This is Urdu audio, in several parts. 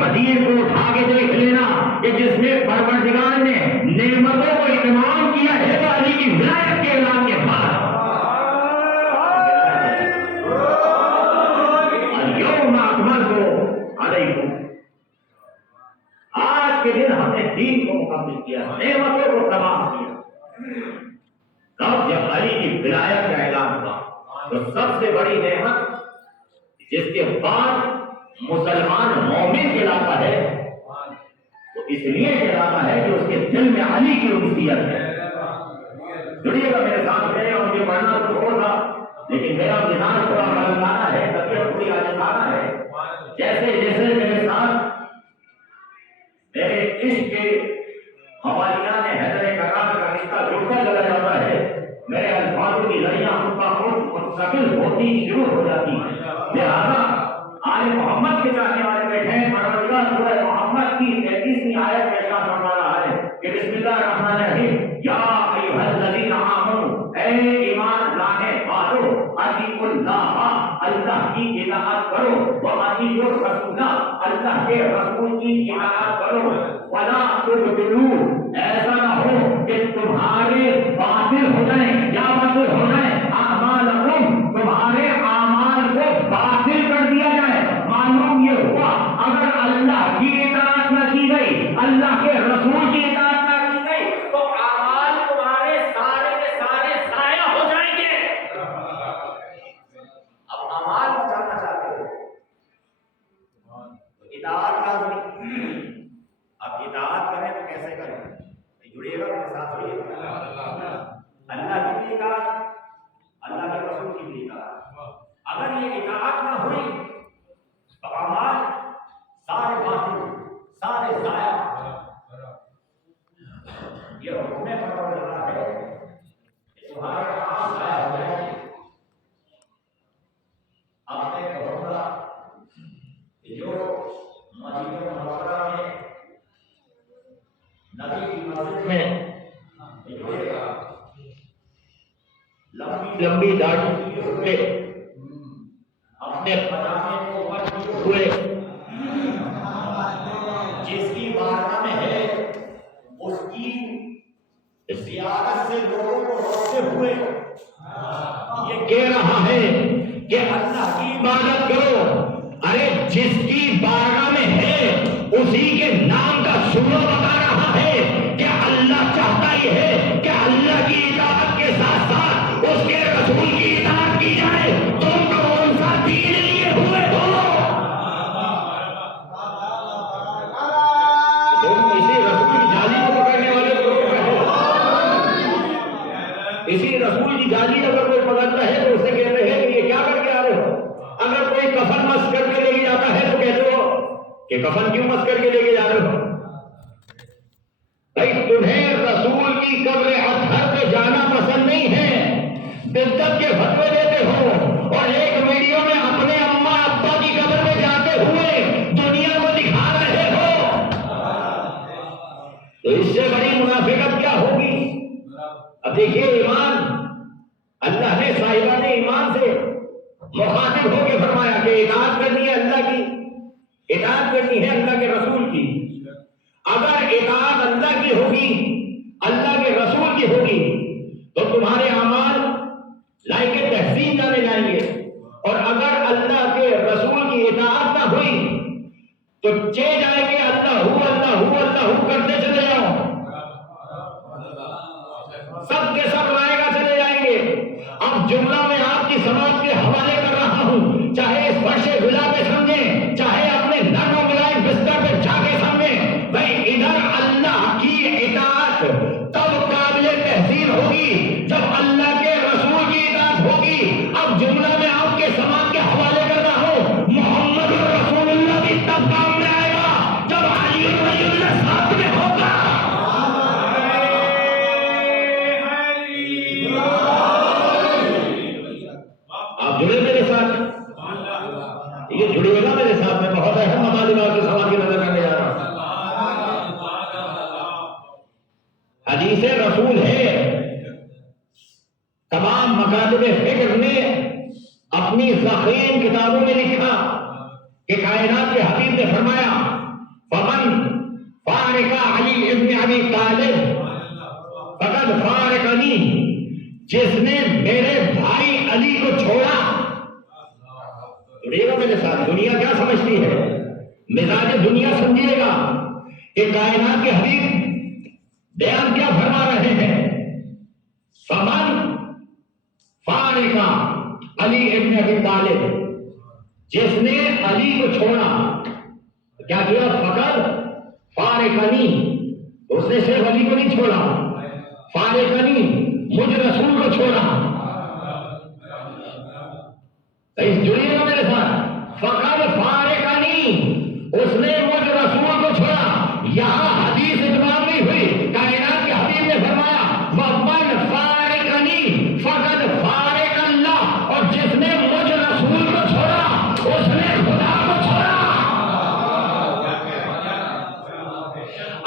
غدیر کو اٹھا کے دیکھ لینا کہ جس میں پروردگار نے نعمتوں کو اتمام کیا ہے تو علی کی ولایت کے اعلان کے بعد اليوم اکملت علیکم، آج کے دن ہم نے دین کو مکمل کیا، نعمتوں کو تمام کیا۔ تب جب علی کی ولایت کا اعلان ہوا تو سب سے بڑی نعمت جس کے بعد مسلمان مومن کہلاتا ہے تو اس لیے کہلاتا ہے کہ اس کے دل میں علی کی ربوبیت ہے۔ جڑیے گا میرے ساتھ میں، اور مجھے پڑھنا تو ہو تھا لیکن میرا مزاج تھوڑا ملکانہ ہے، طبیعت تھوڑی آجزانہ ہے۔ جیسے جیسے میرے ساتھ میرے عشق کے حوالیان حیدر کرار کا رشتہ جڑتا چلا جاتا ہے، میرے الفاظوں کی لڑیاں ان کا خود مستقل ہوتی شروع ہو جاتی ہیں۔ لہٰذا آل محمد کے چاہنے والے بیٹھے ہیں، پروردگار سورہ محمد کی 33ویں آیت میں ارشاد فرما رہا ہے کہ بسم اللہ الرحمن الرحیم، یا ایھا الذین آمنوا، اے ایمان لانے والو، اطیعوا اللہ، اللہ کی اطاعت کرو، واطیعوا الرسول، اللہ کے رسول کی اطاعت کرو، ولا تبطلوا، ایسا نہ ہو کہ تمہارے باطل ہو جائیں یا باطل ہو جائیں اعمالکم، تمہارے اعمال کو باطل کر دیا جائے۔ معلوم یہ ہوا اگر اللہ کی اطاعت نہ کی گئی، اللہ کے رسول کی اطاعت نہ کی گئی تو اعمال تمہارے سارے کے سارے ضائع ہو جائیں گے۔ اب اعمال بچانا چاہتے ہو تو اطاعت لازمی۔ اب اطاعت کریں تو کیسے کریں؟ جڑیے گا میرے ساتھ، ہوئیے اللہ کی بھی اطاعت، اللہ کے رسول کی بھی اطاعت۔ اگر یہ اطاعت نہ ہوئی تو اعمال سارے باطل، سارے ضائع۔ یہ حکم پروردگار ہے کہ تمہارے اعمال ضائع ہو جائیں گے۔ آپ نے کہا ہوگا کہ جو مدینہ منورہ میں نبی کی مسجد میں لمبی داڑھی ہوئے، اپنے پجامے کو اوپر ہوئے، جس کی بارگاہ میں ہے اس کی زیارت سے لوگوں کو روکتے ہوئے یہ کہہ رہا ہے کہ اللہ کی عبادت کرو۔ ارے جس کی بارگاہ میں ہے اسی کے نام کا سنو بتا رہا ہے کہ اللہ چاہتا ہی ہے کہ اللہ کی اطاعت کے ساتھ ساتھ اس کے رسول کی اطاعت کی جائے۔ تم کون سا دین لیے ہوئے ہو؟ تم اسی رسول کی جالی کو پکڑنے والے لوگ ہو۔ اسی رسول کی جالی اگر کوئی پکڑتا ہے تو اسے کہتے ہیں کہ یہ کیا کر کے آ رہے ہو؟ اگر کوئی کفن مس کر کے لے کے جاتا ہے تو کہتے ہو کہ کفن کیوں مس کر کے لے کے جا رہے ہو؟ بھائی تمہیں رسول کی قبر اطہر پہ جانا پسند نہیں ہے، بدعت کے فتوے دیتے ہو اور ایک ویڈیو میں اپنے اماں ابا کی قبر پہ جاتے ہوئے دنیا کو دکھا رہے ہو، تو اس سے بڑی منافقت کیا ہوگی؟ اب دیکھیے ایمان، اللہ نے صاحبان ایمان سے مخاطب ہو کے فرمایا کہ اطاعت کرنی ہے اللہ کی، اطاعت کرنی ہے اللہ کے رسول کی۔ اگر اطاعت اللہ کی ہوگی، اللہ کے رسول کی ہوگی تو تمہارے اعمال لائق تحسین جانے جائیں گے، اور اگر اللہ کے رسول کی اطاعت نہ ہوئی تو چے جائیں گے اللہ ہو اللہ ہو اللہ ہو کرتے چلے جاؤ، سب کے سب لائقہ چلے جائیں گے۔ اب جملہ میں آپ کی سماعت کے حوالے کر رہا ہوں، چاہے اس فرش ولا پہ سمجھیں، چاہے اپنے نرم و ملائم بستر پہ جا کے سمجھیں، بھائی ادھر اللہ کی اطاعت تب قابل تحسین ہوگی جب اللہ کے رسول کی اطاعت ہوگی۔ اب جملہ میں آپ کے سماعت کے حوالے کر رہا ہوں، محمد رسول اللہ بھی تب کام میں آئے گا جب علی ولی اللہ ساتھ میں ہوگا۔ آپ جڑے میرے ساتھ، یہ جڑیے گا میرے ساتھ، میں بہت اہم مطالبات کے سوال کی نظر کرنے جا رہا ہوں۔ حدیث رسول ہے، تمام مکاتب فکر نے اپنی ضخیم کتابوں میں لکھا کہ کائنات کے حبیب نے فرمایا فمن فارق علی ابن ابی طالب فقد فارقنی، جس نے میرے بھائی علی کو چھوڑا. جڑیے گا میرے ساتھ. دنیا کیا سمجھتی ہے؟ مزاج دنیا سمجھیے گا کہ کائنات کے حبیب بیان کیا فرما رہے ہیں. فمن فارق علی ابن ابی طالب، جس نے علی کو چھوڑا کیا کیا؟ فقط فارقنی، اس نے صرف علی کو نہیں چھوڑا، فارقنی مجھ رسول کو چھوڑا. جڑیے گا میرے ساتھ. فقط فارقنی، اس نے مجھ رسول کو چھوڑا. یہاں حدیث اتمام نہیں ہوئی، کائنات کے حبیب نے فرمایا وَمَنْ فَارِقَنِي فَقَدْ فَارَقَ اللَّهُ، اور جس نے مجھ رسول کو چھوڑا اس نے خدا کو چھوڑا.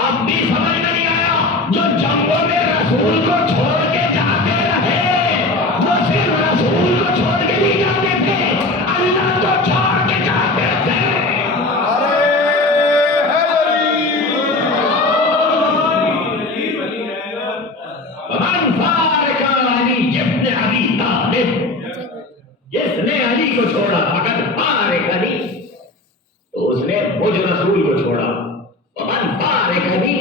اب بھی سمجھ میں نہیں آیا؟ جو جنگوں میں رسول کو چھوڑ کے جاتے رہے وہ صرف رسول کو چھوڑ کے نہیں جاتے تھے، اللہ کو چھوڑ کے جاتے تھے. من فارق علی ابن ابی طالب، جس نے علی کو چھوڑا فقط فارقنی، تو اس نے مجھ رسول کو چھوڑا. ومن فارقنی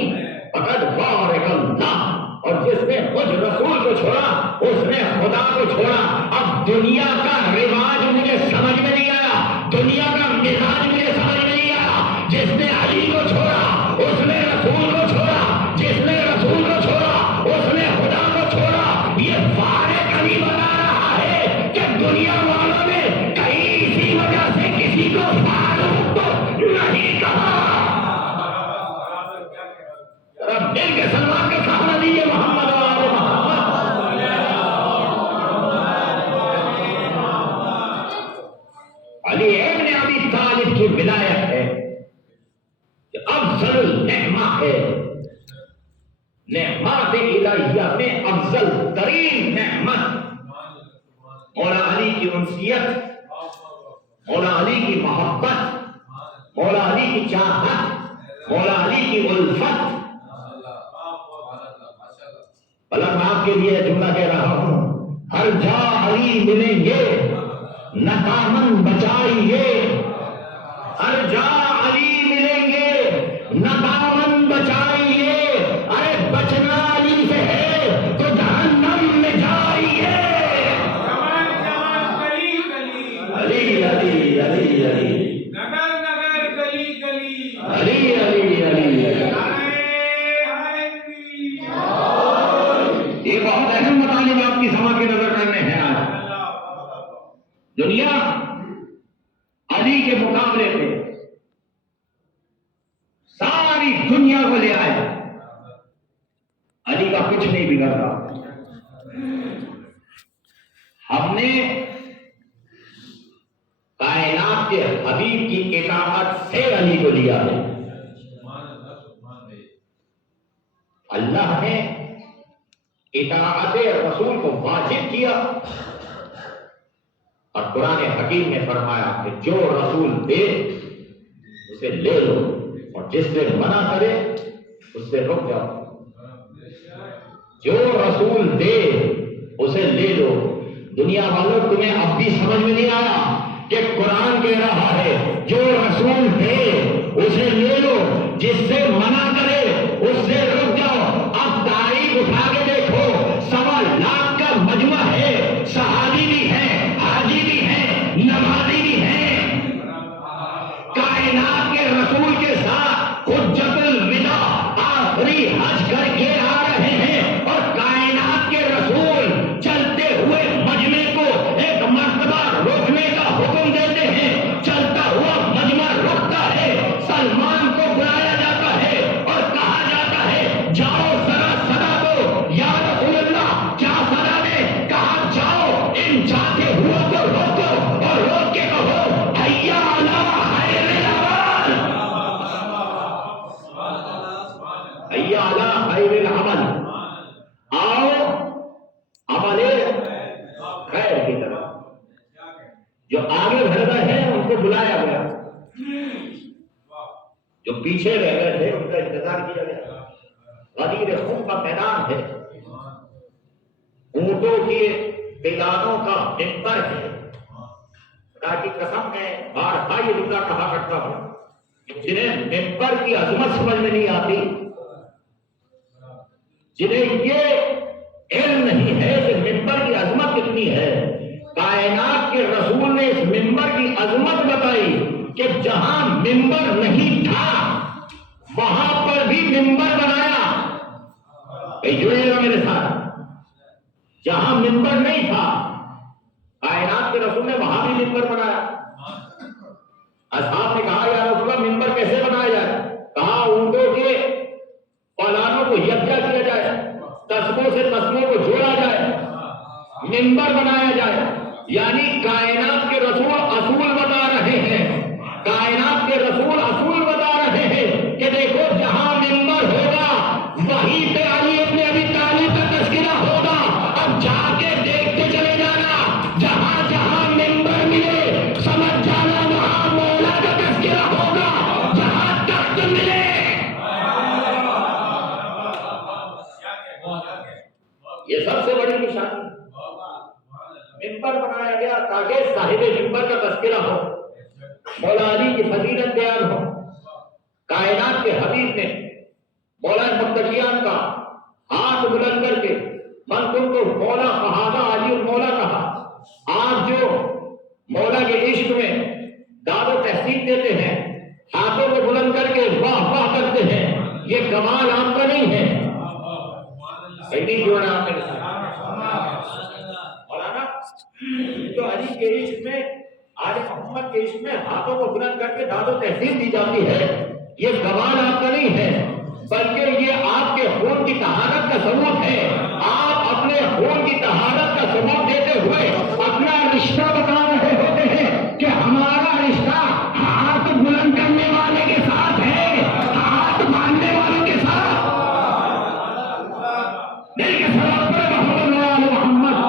فقد فارق اللہ، اور جس نے مجھ رسول کو چھوڑا اس نے خدا کو چھوڑا. اب دنیا کا رواج مجھے سمجھ میں نہیں آیا، دنیا کا مزاج مجھے سمجھ میں نہیں آیا. جس نے علی کو چھوڑا اس نے رسول کو چھوڑا، جس نے رسول کو چھوڑا اس نے خدا کو چھوڑا. یہ فارق علی بتا رہا ہے کہ دنیا والوں نے کہیں اسی وجہ سے کسی کو فاروق تو نہیں کہا. دل کے سلمان کے سامنے دیجیے محمد اور محمد. علی ابن ابی طالب کی ولایت ہے کہ افضل النعمہ ہے، نعمات الہیہ میں افضل ترین نعمت مولا علی کی انسیت، مولا علی کی محبت، مولا علی کی چاہت، مولا علی کی الفت. بلکہ میں آپ کے لیے جملہ کہہ رہا ہوں، ہر جا علی ملیں گے نہ دامن بچائیں گے، ہر جا علی ملیں گے نہ دامن بچائیں گے. ارے بچنا علی سے ہے تو جہنم میں جائیے. علی علی علی علی نگر نگر گلی گلی علی علی علی علی. یہ بہت اہم مطالب آپ کی سماج کی نظر کرنے ہیں. آج دنیا علی کے مقابلے میں ساری دنیا کو لے آئے، علی کا کچھ نہیں بگڑتا. ہم نے کائنات کے حبیب کی اطاعت سے علی کو لیا ہے. اللہ نے اطاعت رسول کو واجب کیا اور قرآن حکیم نے فرمایا کہ جو رسول دے اسے لے لو اور جس سے منع کرے اس سے رک جاؤ. جو رسول دے اسے لے لو. دنیا والوں تمہیں اب بھی سمجھ میں نہیں آیا کہ قرآن کہہ رہا ہے جو رسول دے اسے لے لو، جس سے منع کرے اس سے رک جاؤ. اب تاریخ اٹھا کے دیکھو، 1.25 لاکھ کا مجمع ہے، صحابی بھی ہے، حاجی بھی ہے، نمازی بھی ہے. کائنات کے رسول کے ساتھ حجت الوداع آخری حج کر کے آ رہے ہیں اور کائنات کے رسول چلتے ہوئے مجمع کو ایک مرتبہ روکنے کا حکم دیتے ہیں. چلتا ہوا مجمع رکتا ہے، سلمان کو بلایا جاتا ہے اور کہا جاتا ہے جاؤ ذرا صدا دو. یا رسول اللہ کیا صدا دے؟ کہا جاؤ ان جاتے ہوا کو روکو اور روک کے کہو حیا علی خیر العمل. جو پیچھے رہ گئے تھے ان کا انتظار کیا گیا. غدیر خم کا میدان ہے, اونٹوں کے بیلانوں کا منبر ہے. خدا کی قسم میں بارہا یہ جملہ کہا کرتا ہوں کہ جنہیں منبر کی عظمت سمجھ میں نہیں آتی, جنہیں یہ علم نہیں ہے کہ منبر کی عظمت کتنی ہے, کائنات کے رسول نے اس منبر کی عظمت بتائی کہ جہاں منبر نہیں تھا وہاں پر بھی منبر بنایا. جڑے گا میرے ساتھ, جہاں منبر نہیں تھا کائنات کے رسول نے وہاں بھی منبر بنایا. اصحاب نے کہا یا رسول اللہ منبر کیسے بنایا جائے؟ کہا اونٹوں کے پالانوں کو یکجا کیا جائے, تسبوں سے تسبوں کو جوڑا جائے, منبر بنایا جائے. یعنی کائنات کے رسول اصول بتا رہے ہیں, کائنات کے رسول اصول بتا رہے ہیں کہ دیکھو جہاں منبر ہوگا وہیں پہ علی ابن ابی طالب کا تذکرہ ہوگا. اب جا کے دیکھتے چلے جانا, جہاں جہاں منبر ملے سمجھ جانا وہاں مولا کا تذکرہ ہوگا, جہاں تخت ملے. یہ سب سے بڑی نشانی, منبر بنایا گیا تاکہ صاحب منبر کا تذکرہ ہو, مولا علی کی فضیلت بیان ہو. کائنات کے حبیب نے مولا متقیان کا ہاتھ بلند کر کے من تم کو مولا فہذا علی المولا کہا. آپ جو مولا کے عشق میں داد و تحسین دیتے ہیں, ہاتھوں کو بلند کر کے واہ واہ کرتے ہیں, یہ کمال آپ کا نہیں ہے. جو ہے آپ کے مولانا جو علی کے عشق میں آج محمد کے عشق میں ہاتھوں کو بلند کر کے داد و تحسین دی جاتی ہے, یہ کمال آپ کا نہیں ہے بلکہ یہ آپ کے خون کی طہارت کا ثبوت ہے. آپ اپنے خون کی طہارت کا ثبوت دیتے ہوئے اپنا رشتہ بتا رہے ہوتے ہیں کہ ہمارا رشتہ ہاتھ بلند کرنے والے کے ساتھ ہے, ہاتھ باندھنے والوں کے ساتھ. دل کے سلام پر محمد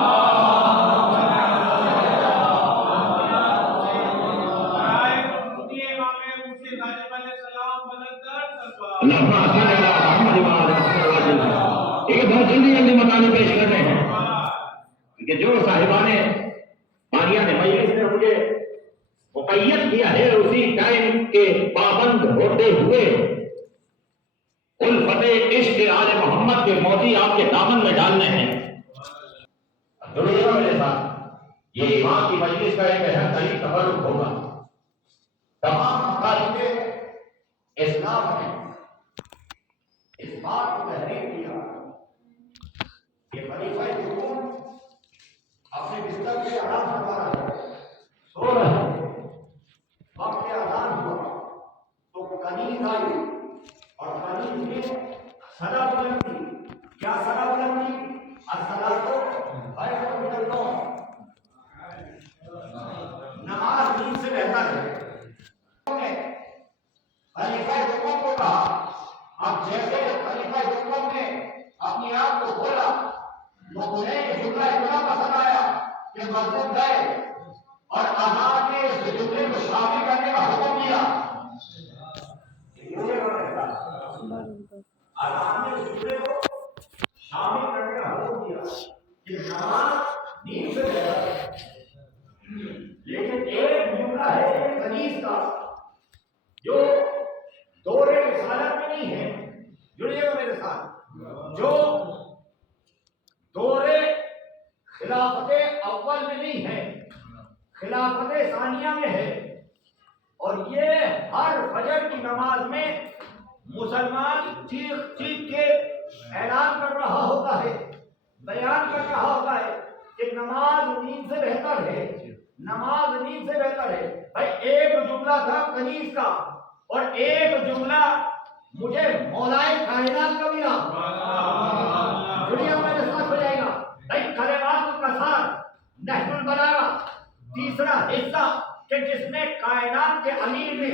بہت جلدی جلدی مکان پیش کر رہے ہیں کہ جو صاحبان باریان مجلس نے مجھے مقید کیا ہے اسی ٹائم کے پابند ہوتے ہوئے الفت عشق آل محمد کے موتی آپ کے دامن میں ڈالنے ہیں. میرے ساتھ یہ امام کی مجلس کا ایک اہم ترین تبرک ہوگا. تمام مخالف اسلام نے اس بات کو تحریر کیا کہ خلیفہ جمہور اپنے بستر پہ آرام فرما رہا ہے, سو رہا ہے, وقت اذان ہوا تو کنیز آئی اور کنیز نے صدا بلند کی. کیا صدا بلند کی؟ الصلاۃ خیر من النوم, نماز نیند سے بہتر ہے. خلیفہ جمہور کو کہا, اب جیسے خلیفہ جمہور نے اپنی آپ کو بولا تو انہیں یہ جملہ اتنا پسند آیا کہ مسجد گئے اور اذان نے اس جملے کو شامل کرنے کا حکم دیا. اذان نے اس جملے کو شامل کرنے کا حکم دیا کہ نماز نیند سے بہتر ہے. لیکن ایک جملہ ہے ایک حدیث کا جو دور رسالت میں نہیں ہے, جڑیے گا میرے ساتھ, جو دور خلافت اول میں نہیں ہے, خلافت ثانیہ میں ہے. اور یہ ہر فجر کی نماز میں مسلمان چیخ چیخ کے اعلان کر رہا ہوتا ہے, بیان کر رہا ہوتا ہے کہ نماز نیند سے بہتر ہے, نماز نیند سے بہتر ہے. بھائی ایک جملہ تھا کنیز کا اور ایک جملہ مجھے مولائے کائنات کا ملا. دنیا میرے ساتھ ہو جائے گا. بھائی کلمات القصار نحو البلاغہ تیسرا حصہ کہ جس میں کائنات کے امیر نے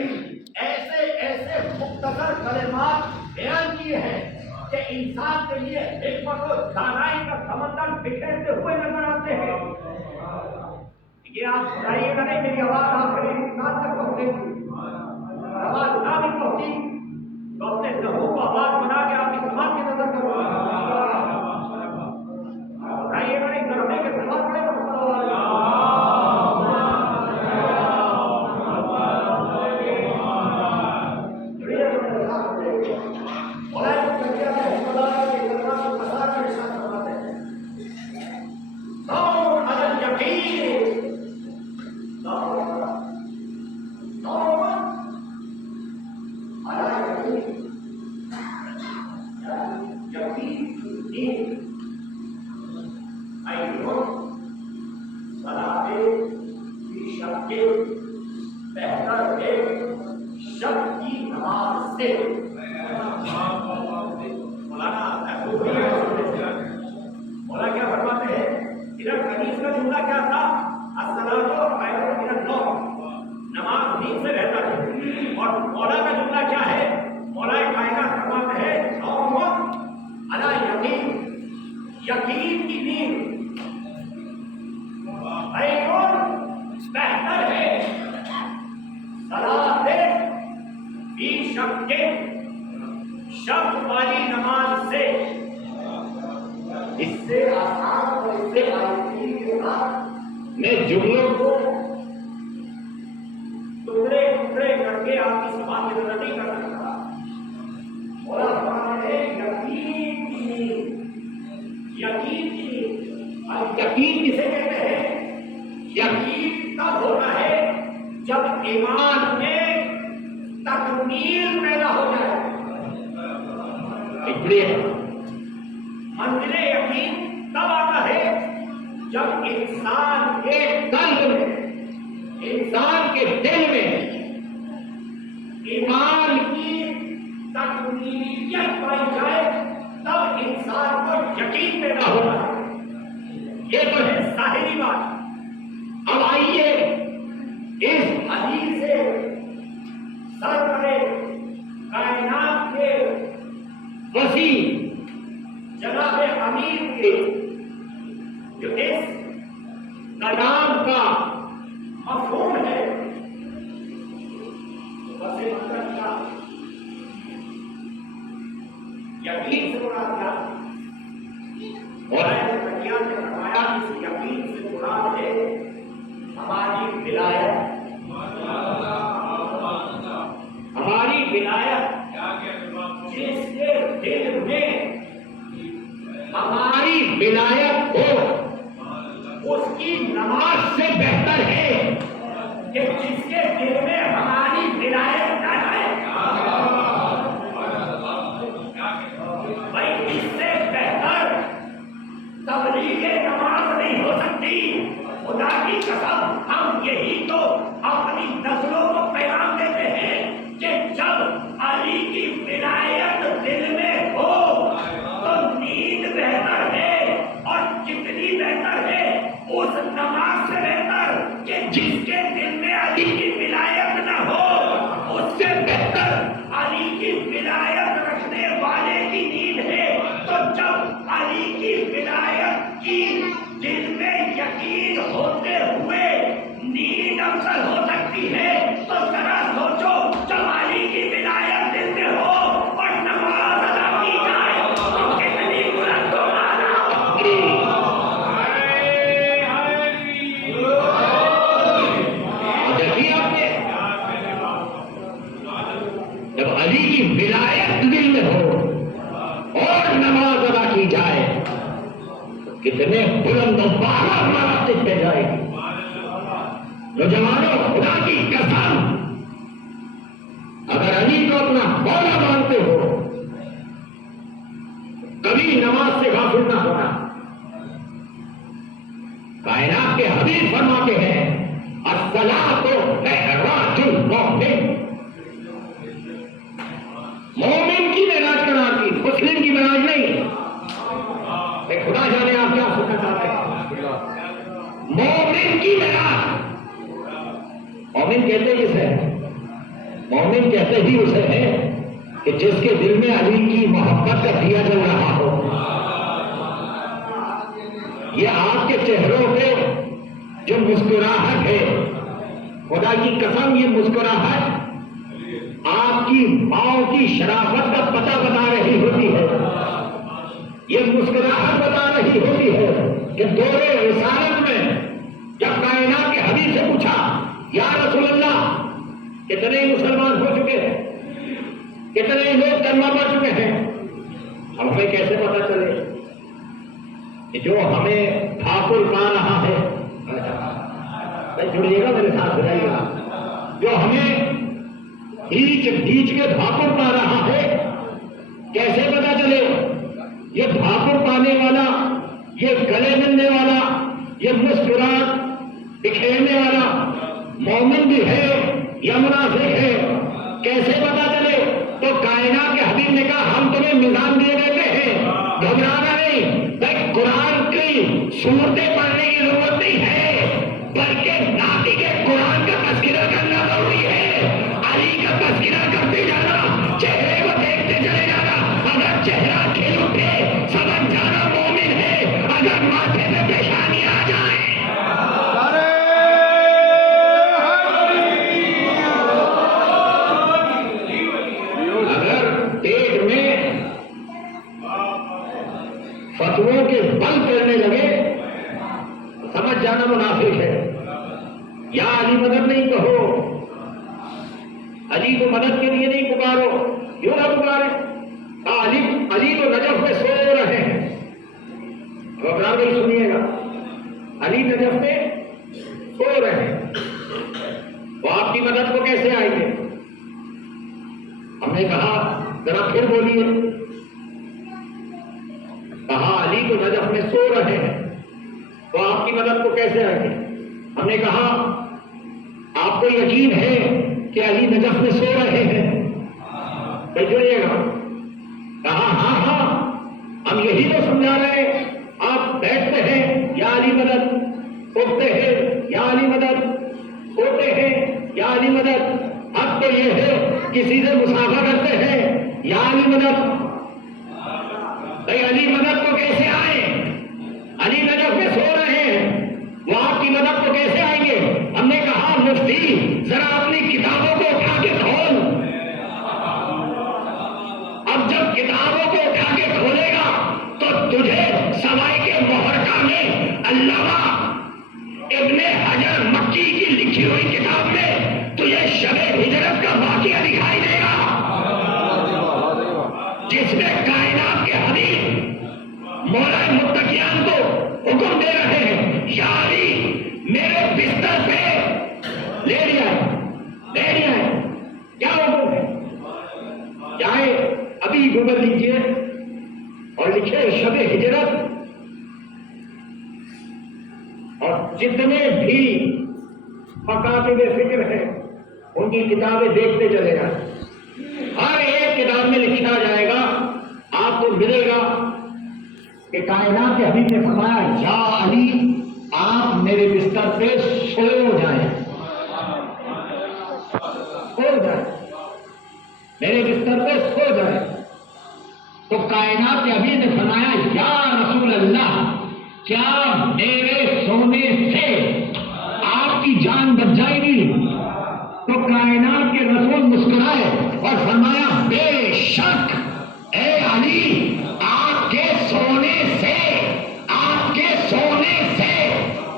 ایسے ایسے مختصر کلمات بیان کیے ہیں کہ انسان کے لیے حکمت و دانائی کا سمندر بکھیرتے ہوئے نظر آتے ہیں. یہ آپ بتائیے گا نہیں, میری آواز آپ کے انسان تک پہنچے گی, آواز نہ بھی پہنچی بہتر ہے شب کی نماز سے. مولا کیا فرماتے ہیں؟ ادھر حدیث کا جملہ کیا تھا؟ الصلاۃ خیر من النوم، نماز نیند سے بہتر ہے. اور مولا کا جملہ کیا ہے؟ مولا کائنات فرماتے ہیں نوم علی یقین، یقین کی نیند بہتر ہے صلاۃ فی شک، شک والی نماز سے. اس سے آسان اور اس سے آسانی کے ساتھ میں جملوں کو ٹکڑے ٹکڑے کر کے آپ کی زبان کی نظر نہیں کر سکتا. اور ہمارے یقین کی نیند، یقین کی نیند. اب یقین کسے کہتے ہیں؟ یقین تب ہوتا ہے جب ایمان میں تکمیل پیدا ہو جائے. منزل یقین تب آتا ہے جب انسان کے قلب میں، انسان کے دل میں ایمان کی تکمیلیت پائی جائے، تب انسان کو یقین پیدا ہوتا ہے. یہ تو ہے ظاہری بات. اب آئیے اس حدیث سے سرور کائنات کے وسیع جناب امیر کے جو اس کلام کا مفہوم ہے، یقین سے مراد کیا؟ اور نے فرمایا اس یقین سے مراد ہے ہماری ولایت، ہماری ولایت. جس کے دل میں ہماری ولایت ہو اس کی نماز سے بہتر ہے کہ جس کے دل میں ہماری ولایت نہ رہے. بھائی اس سے بہتر تبلیغ نماز نہیں ہو سکتی. خدا کی قسم ہم یہی تو اپنی نسلوں کو پیغام دیتے ہیں کہ جب علی کی ولایت دل میں ہو تو نیند بہتر ہے، اور کتنی بہتر ہے اس نماز سے بہتر کہ جس کے دل میں علی کی ولایت نہ ہو، اس سے بہتر علی کی ولایت رکھنے والے کی نیند ہے. تو جب علی کی ولایت کی دل میں یقین ہوتے ہوئے نیند افضل ہو سکتی ہے، تو ذرا سوچو جب علی کی ولایت دل میں ہو اور نماز ادا کی جائے تو کتنی بلند و بالا ہوگی. دیکھیے آپ نے جب علی کی ولایت دل میں ہو اور نماز ادا کی جائے کتنے بلند و بالا مراتب پہ جائے گی. نوجوانوں خدا کی قسم اگر علی کو اپنا مولا مانتے ہو کبھی نماز سے غافل نہ ہونا. کائنات کے حبیب فرماتے ہیں الصلاۃ معراج المومن. مومن کی معراج قرار دی، مسلم کی معراج نہیں. خدا جانے آپ کیا سننا چاہتے ہیں. مومن کی معراج. مومن کہتے ہی اسے، مومن کہتے ہی اسے ہے کہ جس کے دل میں علی کی محبت کا دیا جل رہا ہو. یہ آپ کے چہروں پہ جو مسکراہٹ ہے، خدا کی قسم یہ مسکراہٹ آپ کی ماؤں کی شرافت کا پتہ بتا رہی ہوتی ہے. یہ مسکراہٹ بتا رہی ہوتی ہے کہ دور رسالت میں جب کائنات کے حبیب سے پوچھا یا رسول اللہ کتنے مسلمان ہو چکے ہیں، کتنے لوگ کلمہ پڑھ چکے ہیں، ہمیں کیسے پتا چلے کہ جو ہمیں ٹھاکر پا رہا ہے، جڑیے گا میرے ساتھ بتائیے گا، جو ہمیں کھینچ کے بھاپر پا رہا ہے، کیسے پتا چلے؟ یہ بھاپر پانے والا، یہ گلے ملنے والا، یہ مسکراہٹ بکھیرنے والا مومن بھی ہے یا منافق ہے؟ کیسے پتا چلے؟ تو کائنات کے حبیب نے کہا ہم تمہیں میزان دے دیتے ہیں، گھبرانا نہیں۔ بھائی قرآن کی صورتیں پڑھنے کی ضرورت نہیں ہے، بلکہ ناطق کے قرآن کا تذکرہ کرنا ضروری ہے۔ علی کا تذکرہ کرتے جانا، چہرے کو دیکھتے چلے جانا۔ اگر چہرہ کھل اٹھے سمجھ جانا مومن ہے، اگر ماتھے میں پیشانی آ جائے فتووں کے بل کرنے لگے سمجھ جانا منافق ہے۔ یا علی مدد نہیں کہو، علی کو مدد کے لیے نہیں پکارو، کیوں نہ پکارے؟ علی تو نجف میں سو رہے ہیں، گھبرا نہیں، سنیے گا، علی نجف میں سو رہے ہیں، وہ آپ کی مدد کو کیسے آئیں گے؟ ہم نے کہا ذرا پھر بولیے، کہا علی تو نجف میں سو رہے ہیں تو آپ کی مدد کو کیسے آئیں گے؟ ہم نے کہا آپ کو یقین ہے کہ علی نجف میں سو رہے ہیں؟ جڑیے گا، کہا ہاں ہم یہی تو سمجھا رہے ہیں۔ آپ بیٹھتے ہیں یا علی مدد، اٹھتے ہیں یا علی مدد، سوتے ہیں یا علی مدد، اب تو یہ ہے کسی سے مصافحہ کرتے ہیں یا علی مدد۔ علی مدد کو کیسے آئے؟ علی نجف میں سو رہے ہیں، وہ آپ کی مدد کو کیسے آئیں گے؟ ہم نے کہا مفتی ذرا اپنی کتابوں کو اٹھا کے کھول۔ اب جب کتابوں کو اٹھا کے کھولے گا تو تجھے سوائے کے محرقہ میں علامہ ابن حجر مکی کی لکھی ہوئی کتاب میں تجھے شب ہجرت کا واقعہ دکھائی دے گا، جس میں کائنات کے حبیب مولا متقیان کو حکم دے رہے ہیں، یا علی میرے بستر پہ لے لیا ہے، کیا حکم ہے؟ چاہے ابھی گوگل لیجیے اور لکھے شب ہجرت، اور جتنے بھی مکاتب فکر ہیں ان کی کتابیں دیکھتے چلے جائیں، ہر ایک کتاب میں لکھا جائے گا، آپ کو ملے گا کہ کائنات کے حبیب نے فرمایا یا علی آپ میرے بستر پہ سو جائیں، میرے بستر پہ سو جائیں۔ تو کائنات کے حبیب نے فرمایا یا رسول اللہ کیا میرے سونے سے آپ کی جان بچ جائے گی؟ تو کائنات کے رسول مسکرائے اور فرمایا بے شک اے علی آپ کے سونے سے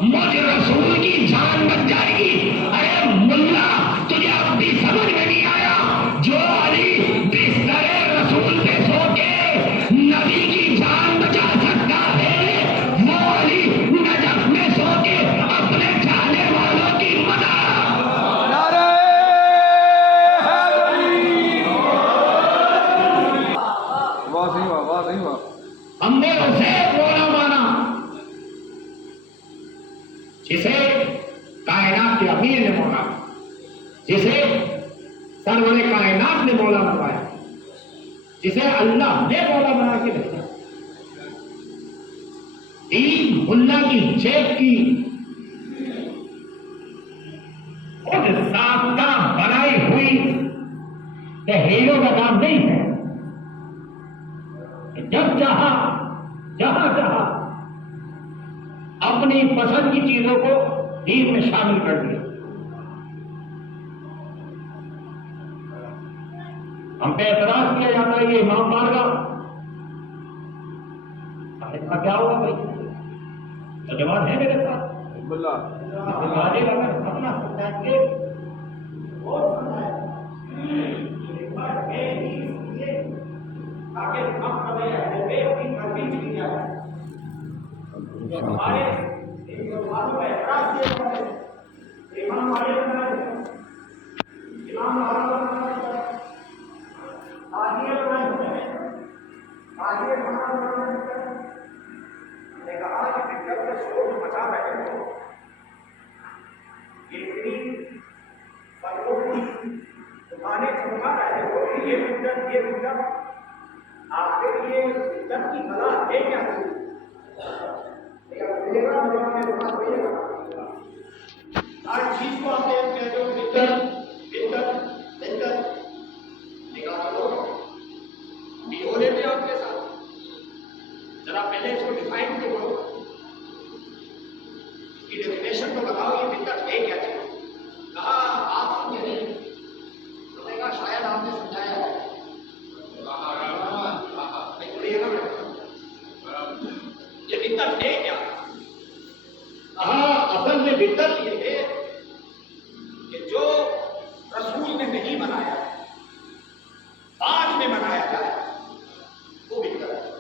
مجھ رسول کی جان بچ جائے گی۔ ارے ملا تجھے اب بھی سمجھ میں نہیں آیا؟ جو علی بستر رسول پہ سو کے نبی کی جان بچا سکتا ہے، وہ علی نجف میں سو کے اپنے چاہنے والوں کی مدد۔ ہم نے اسے مولا مانا جسے کائنات کے امیر نے مولا، جسے سرور کائنات نے مولا بنوایا، جسے اللہ نے مولا بنا کے بھیجا۔ دین ملا کی جیب کی خود ساختہ بنائی ہوئی تحریروں کا کام نہیں ہے۔ جب چاہا جہاں چاہا اپنی پسند کی چیزوں کو دین میں شامل کر دیا۔ ہم پہ اعتراض کیا جاتا ہے یہ امام بارگاہ کا کیا ہوا بھائی؟ نوجوان ہے میرے ساتھ اپنا سمجھائیں اور ہمارے آگے نے کہا کہ جب سے شور مچا رہے ہو یہ دکانیں چھپا رہے ہو یہ مدت آخر یہ مدت کی بلا ہے کیا ہر چیز کو آپ کہتے ہو ہونے تھے آپ کے ساتھ ذرا پہلے اس کو ڈیفائن تو کرو اس کی ڈیفینیشن تو بتاؤ یہ بدعت ہے کیا چیز کہا آپ سمجھے نہیں تو نے کہا شاید آپ نے سمجھایا ہے یہ بدعت ہے کیا کہا اصل میں بدعت یہ ہے کہ جو رسول نے نہیں بنایا بعد میں بنایا جائے وہ بدعت ہے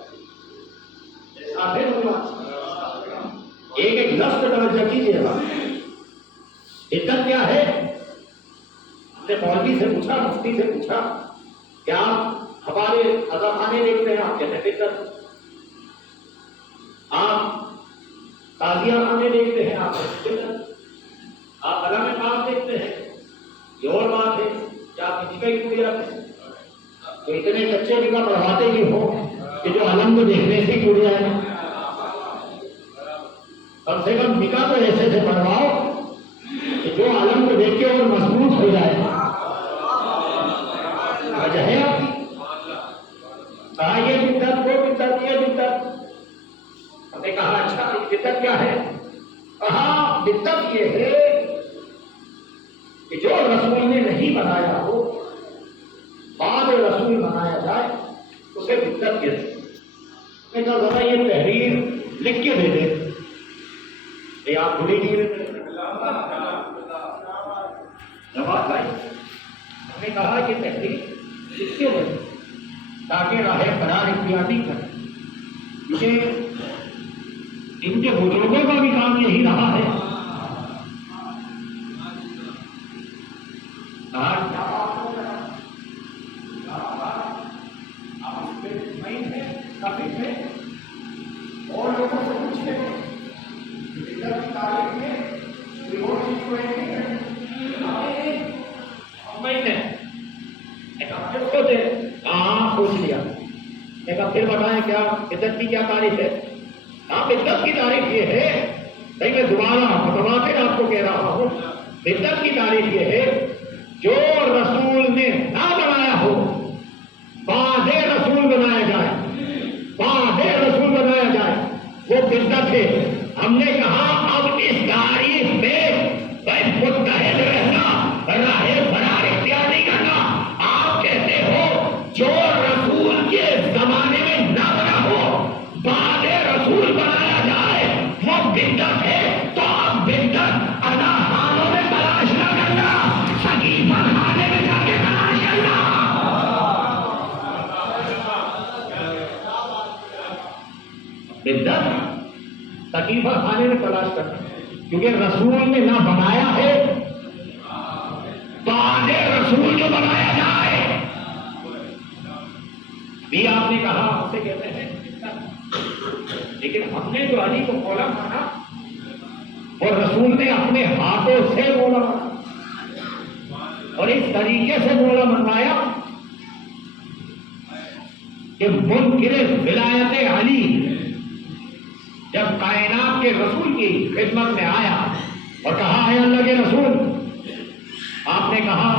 ایک ایک لفظ توجہ کیجیے گا بدعت کیا ہے ہم نے مولوی سے پوچھا مفتی سے پوچھا کیا آپ ہمارے ادا خانے دیکھتے ہیں آپ کہتے ہیں بدعت آپ تازیہ خانے دیکھتے ہیں آپ آپ علامہ پاک دیکھتے ہیں یہ اور بات ہے کہ آپ کسی کا ہی پوری رکھتے ہیں تو اتنے بچے نکاح پڑھواتے بھی ہو کہ جو علم کو دیکھنے سے ٹوٹ جائے کم سے کم نکاح تو ایسے سے پڑھواؤ کہ جو علم کو دیکھ کے اور مضبوط ہو جائے وجہ ہے آپ کی کہا یہ بدعت وہ بدعت یہ بدعت ہم نے کہا اچھا بدعت کیا ہے کہا بدعت یہ ہے کہ جو رسول نے نہیں بنایا ہو بعد رسول بنایا جائے اسے بدعت کہتے ہیں میں کہا ذرا یہ تحریر لکھ کے دے دے یہ آپ بھولے نہیں جواب بھائی ہم نے کہا یہ تحریر لکھ کے دے تاکہ راہ فرار اختیار نہیں کرے کیونکہ ان کے بزرگوں کا بھی کام یہی رہا ہے اور لوگوں سے پوچھتے ہیں تاریخ میں سوچ لیا پھر بتائیں کیا بدعت کی کیا تاریخ ہے ہاں بدعت کی تاریخ یہ ہے نہیں میں دوبارہ متواتر آپ کو کہہ رہا ہوں بدعت کی تاریخ یہ ہے جو رسول نے نہ بنایا ہو بعد رسول بنایا جائے بعد رسول بنایا جائے وہ بدعت ہے ہم نے کہا اب اس تاریخ میں متحد رہنا راہ فرار اختیار نہیں کرنا آپ کہتے ہو جو رسول کے زمانے میں نہ بنا ہو بعد رسول بنایا جائے وہ بدعت ہے تو آپ بدعت ادا خانوں میں تلاش نہ کرنا سقیفہ خانے میں جا کے تلاش کرنا بدعت سقیفہ خانے میں تلاش کرنا کیونکہ رسول نے نہ بنایا ہے بعد رسول جو بنایا جائے بھی آپ نے کہا ہم سے کہتے ہیں لیکن ہم نے جو علی کو مولا مانا اور رسول نے اپنے ہاتھوں سے مولا مانا اور اس طریقے سے مولا منوایا کہ منکر ولایت علی جب کائنات کے رسول کی خدمت میں آیا اور کہا ہے اللہ کے رسول آپ نے کہا